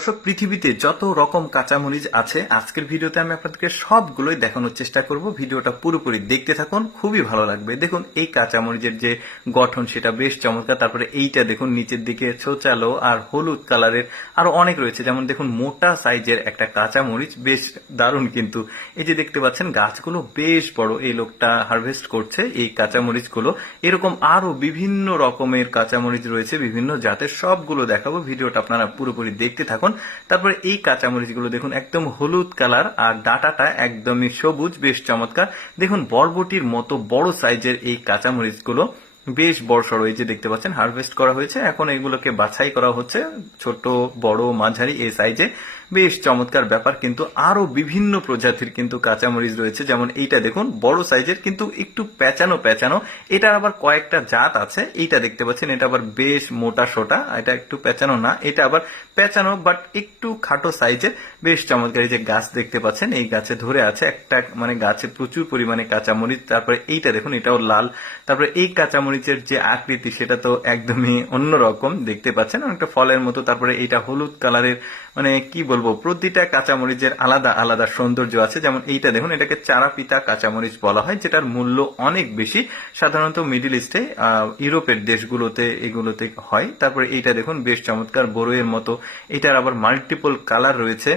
দর্শক, পৃথিবীতে যত রকম কাঁচামরিচ আছে আজকের ভিডিওতে আমি আপনাদেরকে সবগুলোই দেখানোর চেষ্টা করব। ভিডিওটা পুরোপুরি দেখতে থাকুন, খুবই ভালো লাগবে। দেখুন এই কাঁচামরিচের যে গঠন সেটা বেশ চমৎকার। তারপরে এইটা দেখুন নিচের দিকে ছোচালো আর হলুদ কালারের আরো অনেক রয়েছে। যেমন দেখুন মোটা সাইজের একটা কাঁচামরিচ, বেশ দারুণ। কিন্তু এই যে দেখতে পাচ্ছেন গাছগুলো বেশ বড়, এই লোকটা হারভেস্ট করছে এই কাঁচামরিচগুলো। এরকম আরো বিভিন্ন রকমের কাঁচামরিচ রয়েছে, বিভিন্ন জাতের, সবগুলো দেখাবো। ভিডিওটা আপনারা পুরোপুরি দেখতে থাকুন। তারপরে এই কাঁচামরিচগুলো দেখুন একদম হলুদ কালার আর ডাটাটা একদমই সবুজ, বেশ চমৎকার। দেখুন বরবটির মতো বড় সাইজের এই কাঁচামরিচগুলো বেশ বড় সড়ো। এই যে দেখতে পাচ্ছেন হারভেস্ট করা হয়েছে, এখন এগুলোকে বাছাই করা হচ্ছে, ছোট বড় মাঝারি এই সাইজে। বেশ চমৎকার ব্যাপার। কিন্তু আরো বিভিন্ন প্রজাতির কিন্তু কাঁচামরিচ রয়েছে। যেমন এইটা দেখুন বড় সাইজের কিন্তু একটু প্যাঁচানো প্যাঁচানো, এটার আবার কয়েকটা জাত আছে। এইটা দেখতে পাচ্ছেন এটা আবার বেশ মোটা সোটা, এটা একটু প্যাঁচানো না, এটা আবার প্যাঁচানো বাট একটু খাটো সাইজের, বেশ চমৎকার। এই যে গাছ দেখতে পাচ্ছেন, এই গাছে ধরে আছে একটা, মানে গাছে প্রচুর পরিমাণে কাঁচামরিচ। তারপরে এইটা দেখুন এটাও লাল। তারপরে এই কাঁচামরিচের যে আকৃতি সেটা তো একদমই অন্যরকম, দেখতে পাচ্ছেন অনেকটা ফলের মতো। তারপরে এইটা হলুদ কালারের, মানে কি বলবো, প্রতিটা কাঁচামরিচের আলাদা আলাদা সৌন্দর্য আছে। যেমন এইটা দেখুন এটাকে চারাপিতা কাঁচামরিচ বলা হয়, যেটার মূল্য অনেক বেশি, সাধারণত মিডিল ইস্টে, ইউরোপের দেশগুলোতে এগুলোতে হয়। তারপরে এইটা দেখুন বেশ চমৎকার, বড়ইয়ের মতো। এটার আবার মাল্টিপল কালার রয়েছে।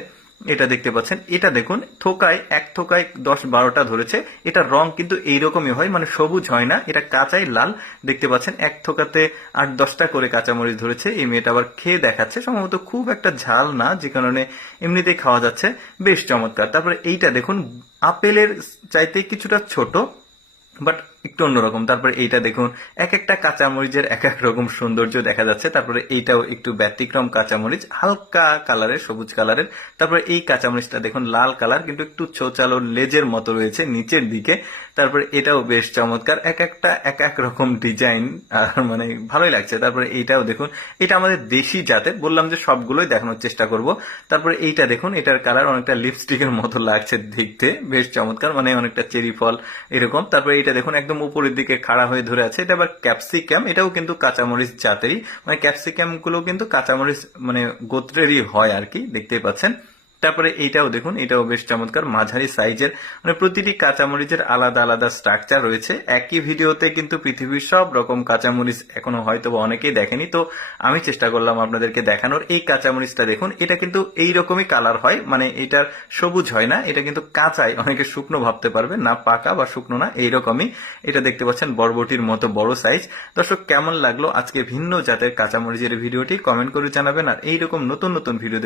এটা দেখতে পাচ্ছেন, এটা দেখুন থোকায়, এক থোকায় 10-12টা ধরেছে। এটার রং কিন্তু এইরকমই হয়, মানে সবুজ হয় না, এটা কাঁচাই লাল। দেখতে পাচ্ছেন এক থোকাতে 8-10টা করে কাঁচামরিচ ধরেছে। এই মেয়েটা আবার খেয়ে দেখাচ্ছে, সম্ভবত খুব একটা ঝাল না, যে কারণে এমনিতেই খাওয়া যাচ্ছে, বেশ চমৎকার। তারপরে এইটা দেখুন আপেলের চাইতে কিছুটা ছোট, বাট একটু অন্যরকম। তারপরে এইটা দেখুন এক একটা কাঁচামরিচের এক এক রকম সৌন্দর্য দেখা যাচ্ছে। তারপরে এইটাও একটু ব্যতিক্রম কাঁচামরিচ, হালকা কালারের, সবুজ কালারের। তারপরে এই কাঁচামরিচটা দেখুন লাল কালার, কিন্তু একটু চোচালো লেজের মতো রয়েছে নিচের দিকে। তারপরে এটাও বেশ চমৎকার, এক একটা এক এক রকম ডিজাইন, আর মানে ভালোই লাগছে। তারপরে এইটাও দেখুন, এটা আমাদের দেশি জাতের, বললাম যে সবগুলোই দেখানোর চেষ্টা করব। তারপরে এইটা দেখুন, এটার কালার অনেকটা লিপস্টিকের মতো লাগছে দেখতে, বেশ চমৎকার, মানে অনেকটা চেরি ফল এরকম। তারপরে এইটা দেখুন একদম উপরের দিকে খাড়া হয়ে ধরে আছে, এটা আবার ক্যাপসিকাম, এটাও কিন্তু কাঁচামরিচ জাতেরই, মানে ক্যাপসিকাম গুলো কিন্তু কাঁচামরিচ মানে গোত্রেরই হয় আর কি, দেখতেই পাচ্ছেন। তারপরে এইটাও দেখুন, এটাও বেশ চমৎকার, মাঝারি সাইজের। মানে প্রতিটি কাঁচামরিচের আলাদা আলাদা স্ট্রাকচার রয়েছে। একই ভিডিওতে কিন্তু পৃথিবীর সব রকম কাঁচামরিচ এখনো হয়তো অনেকেই দেখেনি, তো আমি চেষ্টা করলাম আপনাদেরকে দেখানোর। এই কাঁচামরিচটা দেখুন, এটা কিন্তু এইরকমই কালার হয়, মানে এটার সবুজ হয় না, এটা কিন্তু কাঁচাই, অনেকে শুকনো ভাবতে পারবে না, পাকা বা শুকনো না, এইরকমই। এটা দেখতে পাচ্ছেন বরবটির মতো বড় সাইজ। দর্শক, কেমন লাগলো আজকে ভিন্ন জাতের কাঁচামরিচের ভিডিওটি কমেন্ট করে জানাবেন। আর এইরকম নতুন নতুন ভিডিও